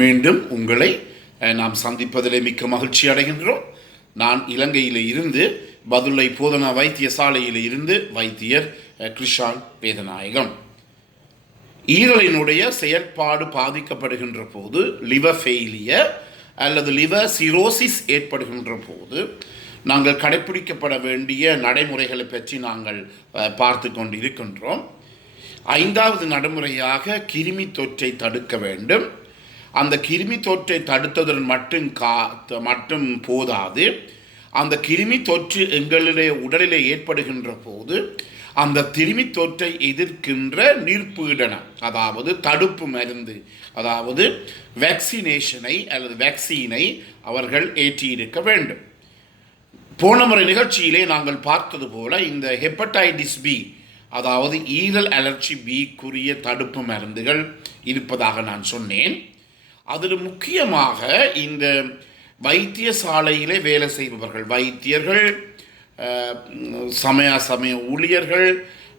மீண்டும் உங்களை நாம் சந்திப்பதிலே மிக்க மகிழ்ச்சி அடைகின்றோம். நான் இலங்கையில் இருந்து பதுளை போதனா வைத்தியசாலையில் இருந்து வைத்தியர் கிருஷால் வேதநாயகம். ஈரலினுடைய செயற்பாடு பாதிக்கப்படுகின்ற போது, லிவர் ஃபெயிலியர் அல்லது லிவர் சிரோசிஸ் ஏற்படுகின்ற போது நாங்கள் கடைப்பிடிக்கப்பட வேண்டிய நடைமுறைகளை பற்றி நாங்கள் பார்த்து கொண்டு இருக்கின்றோம். 5வது நடைமுறையாக கிருமி தொற்றை தடுக்க வேண்டும். அந்த கிருமி தொற்றை தடுத்ததுடன் மட்டும் போதாது. அந்த கிருமி தொற்று எங்களுடைய உடலிலே ஏற்படுகின்ற போது அந்த கிருமி தொற்றை எதிர்க்கின்ற நீர்ப்பீடனம், அதாவது தடுப்பு மருந்து, அதாவது வேக்சினேஷனை அல்லது வேக்சினை அவர்கள் ஏற்றியிருக்க வேண்டும். போன முறை நிகழ்ச்சியிலே நாங்கள் பார்த்தது போல இந்த ஹெப்படைட்டிஸ் பி, அதாவது ஈரல் அலர்ஜி பிக்குரிய தடுப்பு மருந்துகள் இருப்பதாக நான் சொன்னேன். அதில் முக்கியமாக இந்த வைத்தியசாலையிலே வேலை செய்பவர்கள், வைத்தியர்கள், சமய ஊழியர்கள்,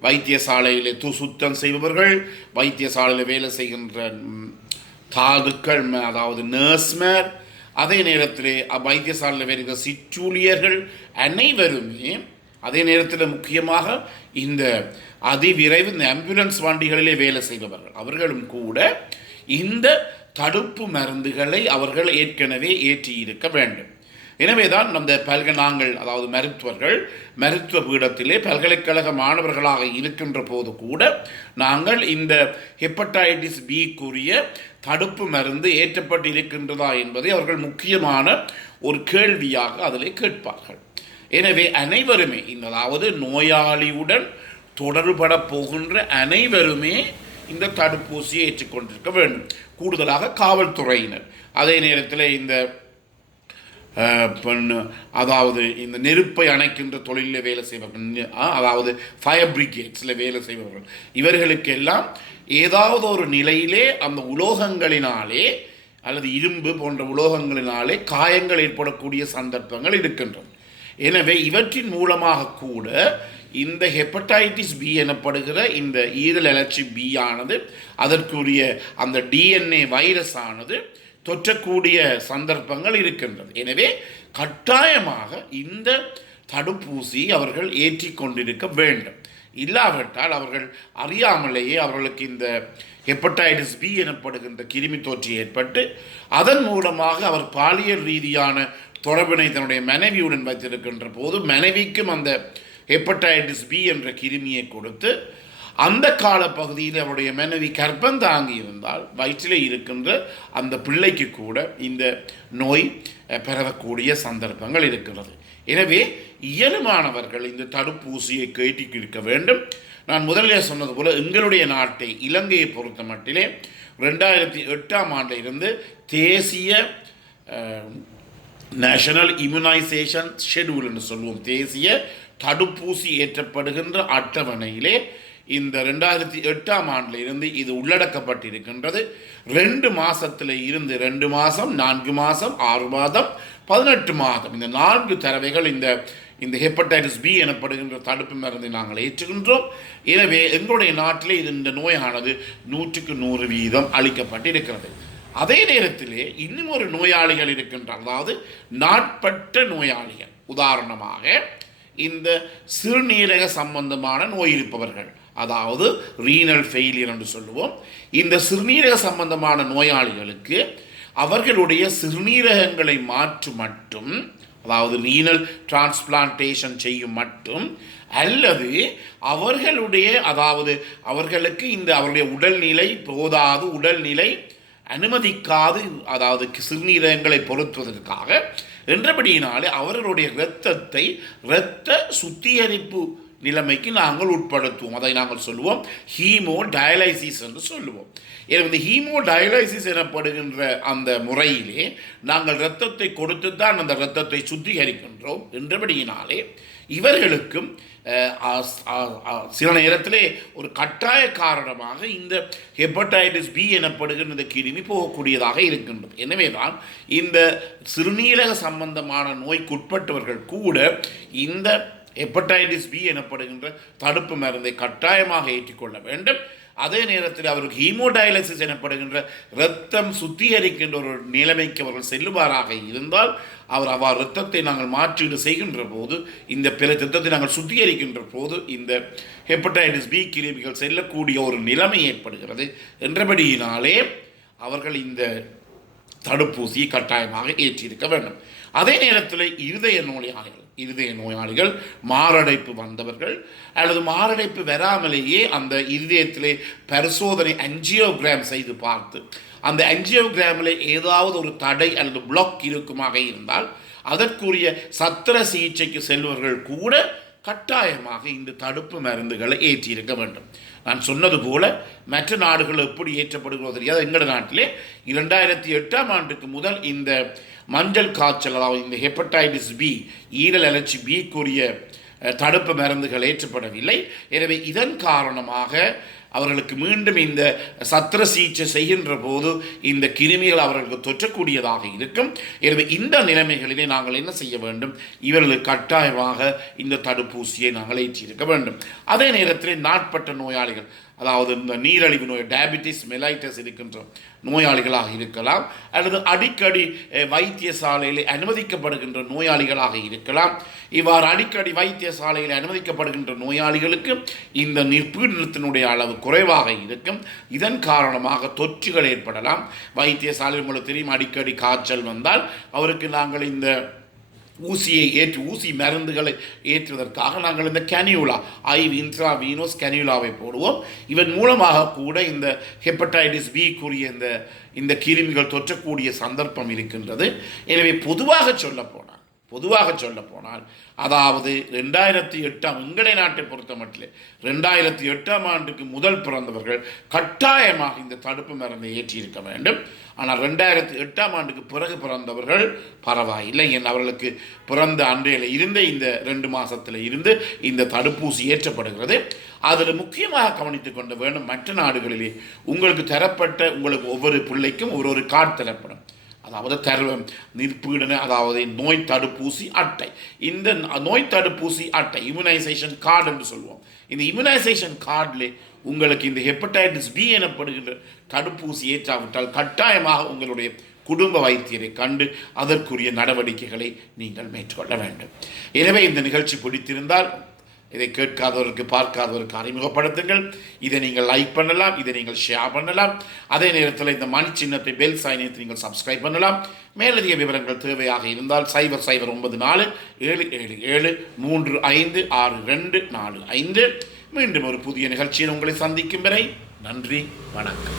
வைத்தியசாலையிலே சுத்தம் செய்பவர்கள், வைத்தியசாலையில் வேலை செய்கின்ற தாதுக்கள், அதாவது நர்ஸ்மேர், அதே நேரத்தில் வைத்தியசாலையில் வருகிற சிற்றூழியர்கள் அனைவருமே, அதே நேரத்தில் முக்கியமாக இந்த அதிவிரைவு இந்த ஆம்புலன்ஸ் வண்டிகளிலே வேலை செய்பவர்கள் அவர்களும் கூட இந்த தடுப்பு மருந்துகளை அவர்கள் ஏற்கனவே ஏற்றியிருக்க வேண்டும். எனவே தான் நாங்கள், அதாவது மருத்துவர்கள், மருத்துவ பீடத்திலே பல்கலைக்கழக மாணவர்களாக இருக்கின்ற போது கூட நாங்கள் இந்த ஹெப்படைட்டிஸ் பிக்குரிய தடுப்பு மருந்து ஏற்றப்பட்டு இருக்கின்றதா என்பதை அவர்கள் முக்கியமான ஒரு கேள்வியாக அதிலே கேட்பார்கள். எனவே அனைவருமே, அதாவது நோயாளியுடன் தொடர்பட போகின்ற அனைவருமே இந்த தடுப்பூசியை ஏற்றுக்கொண்டிருக்க வேண்டும். கூடுதலாக காவல்துறையினர், அதே நேரத்தில் இந்த அதாவது இந்த நெருப்பை அணைக்கின்ற தொழிலில் வேலை செய்பவர்கள், அதாவது ஃபயர் பிரிகேட்ஸில் வேலை செய்பவர்கள், இவர்களுக்கெல்லாம் ஏதாவது ஒரு நிலையிலே அந்த உலோகங்களினாலே அல்லது இரும்பு போன்ற உலோகங்களினாலே காயங்கள் ஏற்படக்கூடிய சந்தர்ப்பங்கள் இருக்கின்றன. எனவே இவற்றின் மூலமாக கூட இந்த ஹெப்படைட்டிஸ் பி எனப்படுகிற இந்த ஈரல் அலர்ஜி பி ஆனது, அதற்குரிய அந்த டிஎன்ஏ வைரஸ் ஆனது தொற்றக்கூடிய சந்தர்ப்பங்கள் இருக்கின்றது. எனவே கட்டாயமாக இந்த தடுப்பூசி அவர்கள் ஏற்றி கொண்டிருக்க வேண்டும். இல்லாவிட்டால் அவர்கள் அறியாமலேயே அவர்களுக்கு இந்த ஹெப்படைட்டிஸ் பி எனப்படுகின்ற கிருமி தொற்று ஏற்பட்டு அதன் மூலமாக அவர் பாலியல் ரீதியான தொடர்பினை தன்னுடைய மனைவியுடன் வைத்திருக்கின்ற போது மனைவிக்கும் அந்த ஹெப்படைட்டிஸ் பி என்ற கிருமியை கொடுத்து அந்த கால பகுதியில் அவருடைய மனைவி கர்ப்பம் தாங்கி இருந்தால் வயிற்றிலே இருக்கின்ற அந்த பிள்ளைக்கு கூட இந்த நோய் பெறக்கூடிய சந்தர்ப்பங்கள் இருக்கிறது. எனவே இயலுமானவர்கள் இந்த தடுப்பூசியை கேட்டிருக்க வேண்டும். நான் முதலிலே சொன்னது போல எங்களுடைய நாட்டை, இலங்கையை பொறுத்த மட்டிலே 2008ஆம் ஆண்டிலிருந்து தேசிய நேஷனல் இம்யூனைசேஷன் ஷெடியூல் என்று சொல்லுவோம், தேசிய தடுப்பூசி ஏற்றப்படுகின்ற அட்டவணையிலே இந்த 2008ஆம் ஆண்டில் இருந்து இது உள்ளடக்கப்பட்டிருக்கின்றது. 2 மாதத்தில் இருந்து 2 மாதம், 4 மாதம், 6 மாதம், 18 மாதம், இந்த 4 தடவைகள் இந்த ஹெப்படைட்டிஸ் பி எனப்படுகின்ற தடுப்பு மருந்தை நாங்கள் ஏற்றுகின்றோம். எனவே எங்களுடைய நாட்டிலே இந்த நோயானது 100% அளிக்கப்பட்டிருக்கிறது. அதே நேரத்திலே இன்னும் ஒரு நோயாளிகள் இருக்கின்றார், அதாவது நாட்பட்ட நோயாளிகள். உதாரணமாக இந்த சிறுநீரக சம்பந்தமான நோய் இருப்பவர்கள், அதாவது ரீனல் ஃபெயிலியர் என்று சொல்லுவோம். இந்த சிறுநீரக சம்பந்தமான நோயாளிகளுக்கு அவர்களுடைய சிறுநீரகங்களை மாற்றும் மட்டும், அதாவது ரீனல் டிரான்ஸ்பிளான்டேஷன் செய்யும் மட்டும், அல்லது அவர்களுக்கு அவருடைய உடல்நிலை போதாது, உடல்நிலை அனுமதிக்காது, அதாவது சிறுநீரகங்களை பொருத்துவதற்காக என்றபடியினாலே அவர்களுடைய இரத்த சுத்திகரிப்பு நிலைமைக்கு நாங்கள் உட்படுத்துவோம். அதை நாங்கள் சொல்லுவோம் ஹீமோ டயலைசிஸ் என்று சொல்லுவோம். இந்த ஹீமோ டயலைசிஸ் எனப்படுகின்ற அந்த முறையிலே நாங்கள் இரத்தத்தை கொடுத்து தான் அந்த இரத்தத்தை சுத்திகரிக்கின்றோம் என்றபடியினாலே இவர்களுக்கும் சில நேரத்திலே ஒரு கட்டாய காரணமாக இந்த ஹெப்படைட்டிஸ் பி எனப்படுகின்ற இந்த கிருமி போகக்கூடியதாக இருக்கின்றது. எனவே தான் இந்த சிறுநீரக சம்பந்தமான நோய்க்குட்பட்டவர்கள் கூட இந்த ஹெப்படைட்டிஸ் பி எனப்படுகின்ற தடுப்பு மருந்தை கட்டாயமாக ஏற்றிக்கொள்ள வேண்டும். அதே நேரத்தில் அவருக்கு ஹீமோடயாலிசிஸ் எனப்படுகின்ற இரத்தம் சுத்திகரிக்கின்ற ஒரு நிலைமைக்கு அவர்கள் செல்லுவாராக இருந்தால் அவர் அவ்வாறு இரத்தத்தை நாங்கள் மாற்றீடு செய்கின்ற போது இந்த பிற இரத்தத்தை நாங்கள் சுத்திகரிக்கின்ற போது இந்த ஹெப்படைட்டிஸ் பி கிருமிகள் செல்லக்கூடிய ஒரு நிலைமை ஏற்படுகிறது என்றபடியினாலே அவர்கள் இந்த தடுப்பூசியை கட்டாயமாக ஏற்றிருக்க வேண்டும். அதே நேரத்தில் இருதய நோயாளிகள் மாரடைப்பு வந்தவர்கள் அல்லது மாரடைப்பு வராமலேயே அந்த இருதயத்திலே பரிசோதனை ஆஞ்சியோகிராம் செய்து பார்த்து அந்த ஆஞ்சியோகிராமில் ஏதாவது ஒரு தடை அல்லது பிளாக் இருக்குமாக இருந்தால் அதற்குரிய சத்திர சிகிச்சைக்கு செல்வர்கள் கூட கட்டாயமாக இந்த தடுப்பு மருந்துகளை ஏற்றியிருக்க வேண்டும். நான் சொன்னது போல மற்ற நாடுகள் எப்படி ஏற்றப்படுகிறதோ தெரியாது. எங்கள் நாட்டிலே 2008ஆம் ஆண்டுக்கு முதல் இந்த மஞ்சள் காய்ச்சல், அதாவது இந்த ஹெப்படைட்டிஸ் பி, ஈரல் அழற்சி பிக்குரிய தடுப்பு மருந்துகள் ஏற்றப்படவில்லை. எனவே இதன் காரணமாக அவர்களுக்கு மீண்டும் இந்த சத்திர சிகிச்சை செய்கின்ற போது இந்த கிருமிகள் அவர்களுக்கு தொற்றக்கூடியதாக இருக்கும். எனவே இந்த நிலைமைகளிலே நாங்கள் என்ன செய்ய வேண்டும்? இவர்களுக்கு கட்டாயமாக இந்த தடுப்பூசியை நாங்கள் ஏற்றியிருக்க வேண்டும். அதே நேரத்தில் நாட்பட்ட நோயாளிகள், அதாவது இந்த நீரிழிவு நோய், டயபிட்டிஸ் மெலைட்டஸ் இருக்கின்ற நோயாளிகளாக இருக்கலாம், அல்லது அடிக்கடி வைத்தியசாலையில் அனுமதிக்கப்படுகின்ற நோயாளிகளாக இருக்கலாம். இவ்வாறு அடிக்கடி வைத்தியசாலையில் அனுமதிக்கப்படுகின்ற நோயாளிகளுக்கு இந்த நிர்பீடனத்தினுடைய அளவு குறைவாக இருக்கும். இதன் காரணமாக தொற்றுகள் ஏற்படலாம். வைத்தியசாலை உங்களுக்கு தெரியும், அடிக்கடி காய்ச்சல் வந்தால் அவருக்கு நாங்கள் இந்த ஊசி மருந்துகளை ஏற்றுவதற்காக நாங்கள் இந்த கனியுலா, இன்ட்ராவீனோஸ் கனியுலாவை போடுவோம். இதன் மூலமாக கூட இந்த ஹெப்படைட்டிஸ் பிக்குரிய இந்த கிருமிகள் தொற்றக்கூடிய சந்தர்ப்பம் இருக்கின்றது. எனவே பொதுவாக சொல்ல போனால் அதாவது 2008 எங்களை நாட்டை பொறுத்த மட்டும் 2008ஆம் ஆண்டுக்கு முதல் பிறந்தவர்கள் கட்டாயமாக இந்த தடுப்பு மருந்தை ஏற்றியிருக்க வேண்டும். ஆனால் 2008ஆம் ஆண்டுக்கு பிறகு பிறந்தவர்கள் பரவாயில்லை, என் அவர்களுக்கு பிறந்த அன்றையில் இருந்த இந்த 2 மாதத்தில் இருந்து இந்த தடுப்பூசி ஏற்றப்படுகிறது. அதில் முக்கியமாக கவனித்துக் கொள்ள வேண்டும், மற்ற நாடுகளிலே உங்களுக்கு ஒவ்வொரு பிள்ளைக்கும் ஒரு கார்டு தரப்படும். அதாவது நிர்பீடன, அதாவது நோய் தடுப்பூசி அட்டை. இந்த நோய் தடுப்பூசி அட்டை இம்யூனைசேஷன் கார்டு என்று சொல்லுவோம். இந்த இம்யூனைசேஷன் கார்டில் உங்களுக்கு இந்த ஹெப்படைட்டிஸ் பி எனப்படுகின்ற தடுப்பூசி ஏற்றாவிட்டால் கட்டாயமாக உங்களுடைய குடும்ப வைத்தியரை கண்டு அதற்குரிய நடவடிக்கைகளை நீங்கள் மேற்கொள்ள வேண்டும். எனவே இந்த நிகழ்ச்சி பிடித்திருந்தால் இதை கேட்காதவருக்கு பார்க்காதவருக்கு அறிமுகப்படுத்துங்கள். இதை நீங்கள் லைக் பண்ணலாம், இதை நீங்கள் ஷேர் பண்ணலாம். அதே நேரத்தில் இந்த மணி சின்னத்தை பெல் சைனத்தை நீங்கள் சப்ஸ்கிரைப் பண்ணலாம். மேலதிக விவரங்கள் தேவையாக இருந்தால் 009777356245. மீண்டும் ஒரு புதிய நிகழ்ச்சியில் உங்களை சந்திக்கும் வரை நன்றி, வணக்கம்.